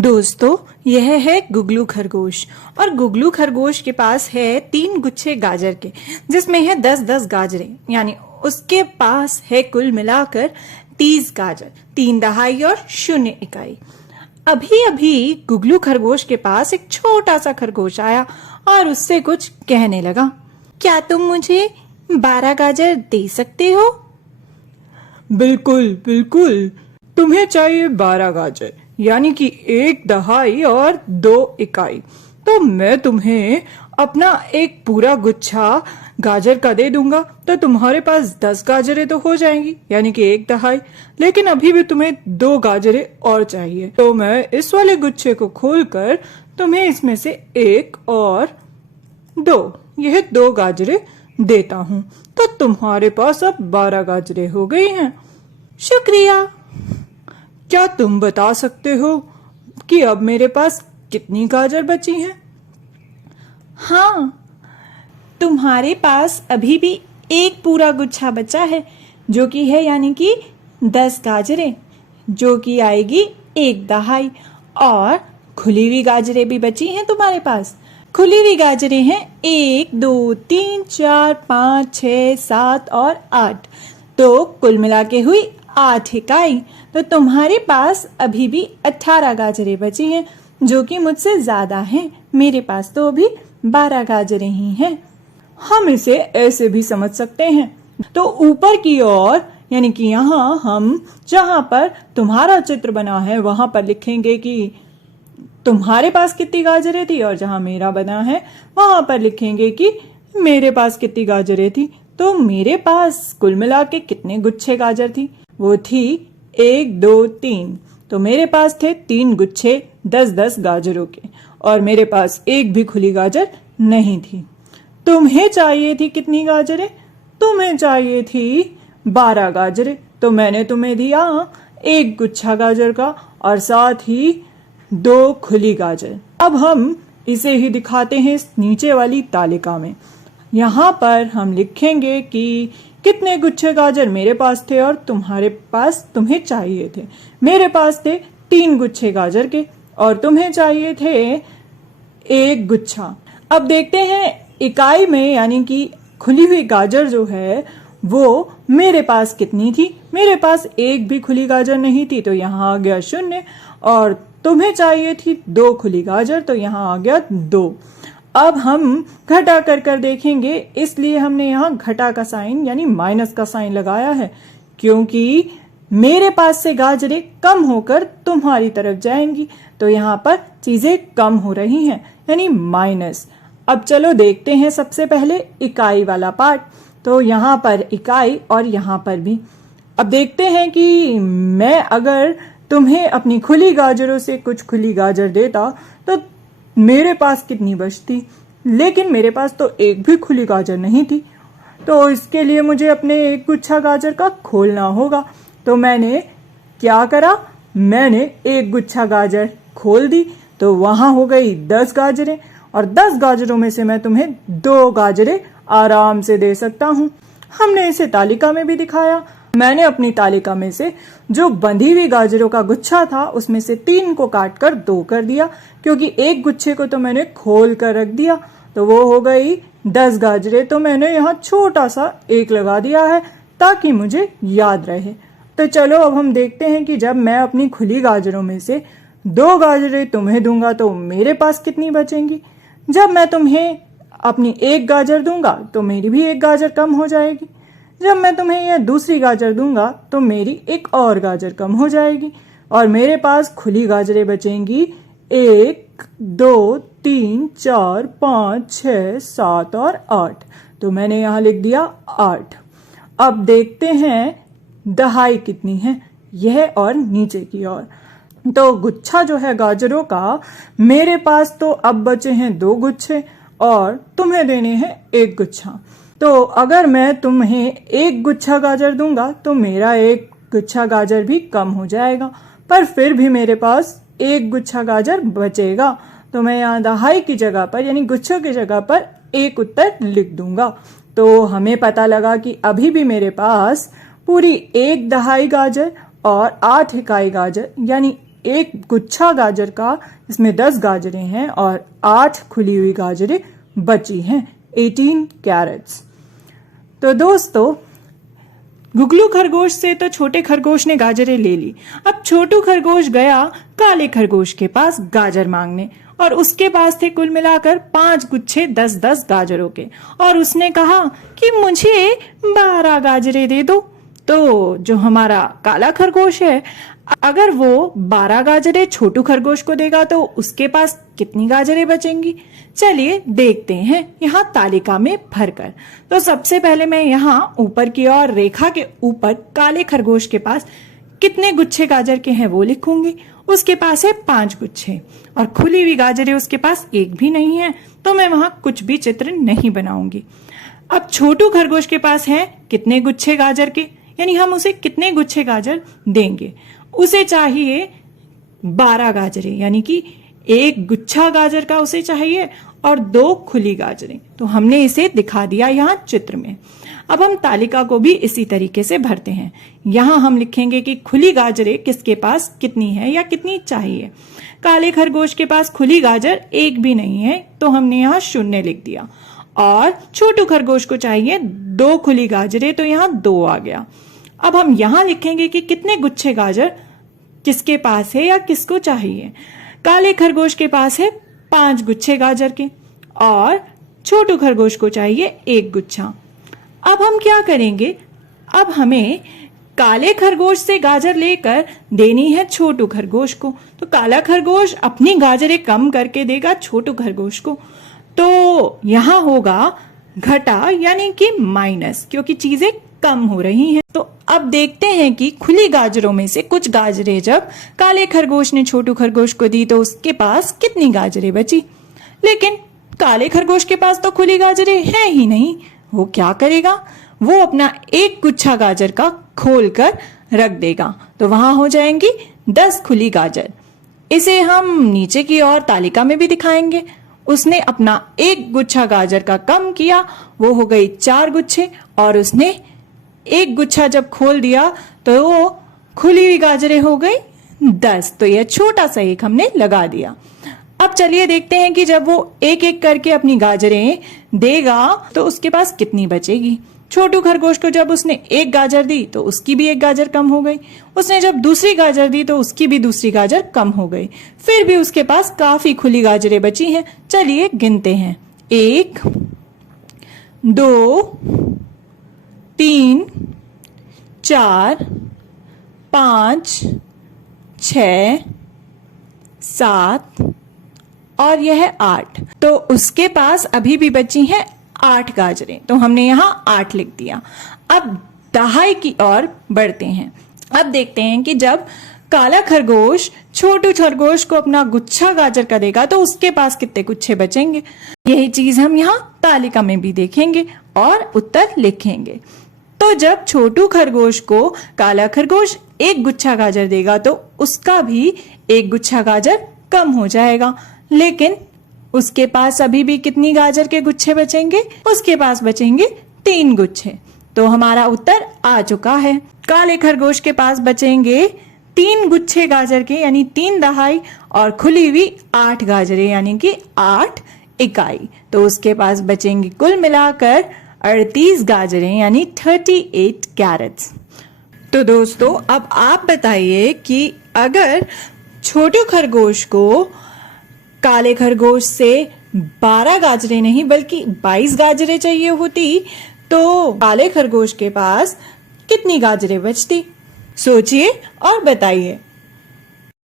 दोस्तों, यह है गुगलू खरगोश और गुगलू खरगोश के पास है 3 गुच्छे गाजर के, जिसमें है 10-10 गाजरें। यानी उसके पास है कुल मिलाकर 30 गाजर, 3 दहाई और 0 इकाई। अभी अभी गुगलू खरगोश के पास एक छोटा सा खरगोश आया और उससे कुछ कहने लगा। क्या तुम मुझे 12 गाजर दे सकते हो? बिल्कुल बिल्कुल, तुम्हें चाहिए 12 गाजर, यानी कि 1 दहाई और 2 इकाई। तो मैं तुम्हें अपना एक पूरा गुच्छा गाजर का दे दूंगा, तो तुम्हारे पास 10 गाजरें तो हो जाएंगी, यानी कि 1 दहाई। लेकिन अभी भी तुम्हें 2 गाजरें और चाहिए, तो मैं इस वाले गुच्छे को खोलकर तुम्हें इसमें से 1 और 2, यह 2 गाजरें देता हूँ। तो तुम्हारे पास अब 12 गाजरें हो गई हैं। शुक्रिया। क्या तुम बता सकते हो कि अब मेरे पास कितनी गाजर बची हैं? हाँ, तुम्हारे पास अभी भी एक पूरा गुच्छा बचा है, जो कि है यानी कि 10 गाजरें, जो कि आएगी 1 दहाई। और खुली हुई गाजरें भी बची हैं तुम्हारे पास। खुली हुई गाजरें हैं 1, 2, 3, 4, 5, 6, 7 और 8। तो कुल मिला के हुई 8 इकाई। तो तुम्हारे पास अभी भी 18 गाजरें बची हैं, जो कि मुझसे ज्यादा हैं। मेरे पास तो अभी 12 गाजरें ही हैं। हम इसे ऐसे भी समझ सकते हैं। तो ऊपर की ओर, यानी कि यहाँ हम जहाँ पर तुम्हारा चित्र बना है वहां पर लिखेंगे कि तुम्हारे पास कितनी गाजरें थी, और जहाँ मेरा बना है वहां पर लिखेंगे कि मेरे पास कितनी गाजरें थी। तो मेरे पास कुल मिला के कितने गुच्छे गाजर थी? वो थी 1, 2, 3। तो मेरे पास थे 3 गुच्छे 10-10 गाजरों के, और मेरे पास एक भी खुली गाजर नहीं थी। तुम्हें चाहिए थी कितनी गाजरें? तुम्हें चाहिए थी 12 गाजरें। तो मैंने तुम्हें दिया 1 गुच्छा गाजर का और साथ ही 2 खुली गाजर। अब हम इसे ही दिखाते हैं इस नीचे वाली तालिका में। यहाँ पर हम लिखेंगे कि कितने गुच्छे गाजर मेरे पास थे और तुम्हें चाहिए थे। मेरे पास थे 3 गुच्छे गाजर के और तुम्हें चाहिए थे 1 गुच्छा। अब देखते हैं इकाई में, यानी कि खुली हुई गाजर जो है वो मेरे पास कितनी थी। मेरे पास एक भी खुली गाजर नहीं थी, तो यहाँ आ गया 0। और तुम्हें चाहिए थी 2 खुली गाजर, तो यहाँ आ गया 2। अब हम घटा कर देखेंगे, इसलिए हमने यहाँ घटा का साइन यानी माइनस का साइन लगाया है, क्योंकि मेरे पास से गाजरें कम होकर तुम्हारी तरफ जाएंगी। तो यहाँ पर चीजें कम हो रही हैं, यानी माइनस। अब चलो देखते हैं सबसे पहले इकाई वाला पार्ट। तो यहाँ पर इकाई और यहाँ पर भी। अब देखते हैं कि मैं अगर तुम्हें अपनी खुली गाजरों से कुछ खुली गाजर देता तो मेरे पास कितनी बचती। लेकिन मेरे पास तो एक भी खुली गाजर नहीं थी, तो इसके लिए मुझे अपने 1 गुच्छा गाजर का खोलना होगा। तो मैंने क्या करा, मैंने 1 गुच्छा गाजर खोल दी, तो वहां हो गई 10 गाजरें, और 10 गाजरों में से मैं तुम्हें 2 गाजरें आराम से दे सकता हूं। हमने इसे तालिका में भी दिखाया। मैंने अपनी तालिका में से जो बंधी हुई गाजरों का गुच्छा था उसमें से 3 को काटकर 2 कर दिया, क्योंकि 1 गुच्छे को तो मैंने खोल कर रख दिया, तो वो हो गई 10 गाजरें। तो मैंने यहाँ छोटा सा 1 लगा दिया है ताकि मुझे याद रहे। तो चलो अब हम देखते हैं कि जब मैं अपनी खुली गाजरों में से 2 गाजरें तुम्हें दूंगा तो मेरे पास कितनी बचेंगी। जब मैं तुम्हें अपनी 1 गाजर दूंगा तो मेरी भी 1 गाजर कम हो जाएगी। जब मैं तुम्हें यह दूसरी गाजर दूंगा तो मेरी 1 और गाजर कम हो जाएगी, और मेरे पास खुली गाजरें बचेंगी 1, 2, 3, 4, 5, 6, 7 और 8। तो मैंने यहाँ लिख दिया 8। अब देखते हैं दहाई कितनी है, यह और नीचे की ओर। तो गुच्छा जो है गाजरों का, मेरे पास तो अब बचे हैं 2 गुच्छे और तुम्हें देने हैं 1 गुच्छा। तो अगर मैं तुम्हें 1 गुच्छा गाजर दूंगा तो मेरा 1 गुच्छा गाजर भी कम हो जाएगा, पर फिर भी मेरे पास 1 गुच्छा गाजर बचेगा। तो मैं यहाँ दहाई की जगह पर यानी गुच्छों की जगह पर 1 उत्तर लिख दूंगा। तो हमें पता लगा कि अभी भी मेरे पास पूरी 1 दहाई गाजर और 8 इकाई गाजर यानी एक गुच्छा गाजर का, इसमें 10 गाजरें हैं और 8 खुली हुई गाजरें बची हैं, 18 कैरेट्स। तो दोस्तों, गुगलू खरगोश से तो छोटे खरगोश ने गाजरें ले ली। अब छोटू खरगोश गया काले खरगोश के पास गाजर मांगने, और उसके पास थे कुल मिलाकर 5 गुच्छे 10-10 गाजरों के, और उसने कहा कि मुझे 12 गाजरें दे दो। तो जो हमारा काला खरगोश है, अगर वो 12 गाजरें छोटू खरगोश को देगा तो उसके पास कितनी गाजरें बचेंगी? चलिए देखते हैं यहाँ तालिका में भरकर। तो सबसे पहले मैं यहाँ ऊपर की ओर रेखा के ऊपर काले खरगोश के पास कितने गुच्छे गाजर के हैं वो लिखूंगी। उसके पास है 5 गुच्छे और खुली हुई गाजरें उसके पास एक भी नहीं है, तो मैं वहां कुछ भी चित्र नहीं बनाऊंगी। अब छोटू खरगोश के पास है कितने गुच्छे गाजर के, यानी हम उसे कितने गुच्छे गाजर देंगे? उसे चाहिए 12 गाजरें, यानी कि एक गुच्छा गाजर का उसे चाहिए और 2 खुली गाजरें। तो हमने इसे दिखा दिया यहाँ चित्र में। अब हम तालिका को भी इसी तरीके से भरते हैं। यहाँ हम लिखेंगे कि खुली गाजरें किसके पास कितनी है या कितनी चाहिए। काले खरगोश के पास खुली गाजर एक भी नहीं है, तो हमने यहाँ 0 लिख दिया। और छोटू खरगोश को चाहिए 2 खुली गाजरें, तो यहाँ 2 आ गया। अब हम यहाँ लिखेंगे कि कितने गुच्छे गाजर किसके पास है या किसको चाहिए। काले खरगोश के पास है 5 गुच्छे गाजर के और छोटू खरगोश को चाहिए 1 गुच्छा। अब हम क्या करेंगे? अब हमें काले खरगोश से गाजर लेकर देनी है छोटू खरगोश को। तो काला खरगोश अपनी गाजरें कम करके देगा छोटू खरगोश को। तो यहाँ होगा घटा, यानी कि माइनस, क्योंकि चीजें कम हो रही हैं। तो अब देखते हैं कि खुली गाजरों में से कुछ गाजरें जब काले खरगोश ने छोटू खरगोश को दी तो उसके पास कितनी गाजरें बची। लेकिन काले खरगोश के पास तो खुली गाजरें हैं ही नहीं। वो क्या करेगा? वो अपना 1 गुच्छा गाजर का खोल कर रख देगा, तो वहां हो जाएंगी 10 खुली गाजर। इसे हम नीचे की ओर तालिका में भी दिखाएंगे। उसने अपना 1 गुच्छा गाजर का कम किया, वो हो गई 4 गुच्छे, और उसने 1 गुच्छा जब खोल दिया तो वो खुली हुई गाजरें हो गई 10। तो यह छोटा सा एक हमने लगा दिया। अब चलिए देखते हैं कि जब वो एक एक करके अपनी गाजरें देगा तो उसके पास कितनी बचेगी। छोटू खरगोश को जब उसने 1 गाजर दी तो उसकी भी 1 गाजर कम हो गई। उसने जब दूसरी गाजर दी तो उसकी भी दूसरी गाजर कम हो गई। फिर भी उसके पास काफी खुली गाजरें बची हैं। चलिए गिनते हैं। 1, 2, 3, 4, 5, 6, 7 और यह 8। तो उसके पास अभी भी बची हैं 8 गाजरें, तो हमने यहाँ 8 लिख दिया। अब दहाई की ओर बढ़ते हैं। अब देखते हैं कि जब काला खरगोश छोटू खरगोश को अपना गुच्छा गाजर का देगा तो उसके पास कितने गुच्छे बचेंगे। यही चीज हम यहाँ तालिका में भी देखेंगे और उत्तर लिखेंगे। तो जब छोटू खरगोश को काला खरगोश 1 गुच्छा गाजर देगा तो उसका भी 1 गुच्छा गाजर कम हो जाएगा। लेकिन उसके पास अभी भी कितनी गाजर के गुच्छे बचेंगे? उसके पास बचेंगे 3 गुच्छे। तो हमारा उत्तर आ चुका है। काले खरगोश के पास बचेंगे 3 गुच्छे गाजर के, यानी 3 दहाई, और खुली हुई 8 गाजरें, यानी कि 8 इकाई। तो उसके पास बचेंगी कुल मिलाकर 38 गाजरें, यानी 38 कैरेट्स। तो दोस्तों, अब आप बताइए कि अगर छोटू खरगोश को काले खरगोश से 12 गाजरें नहीं बल्कि 22 गाजरें चाहिए होती तो काले खरगोश के पास कितनी गाजरें बचती? सोचिए और बताइए।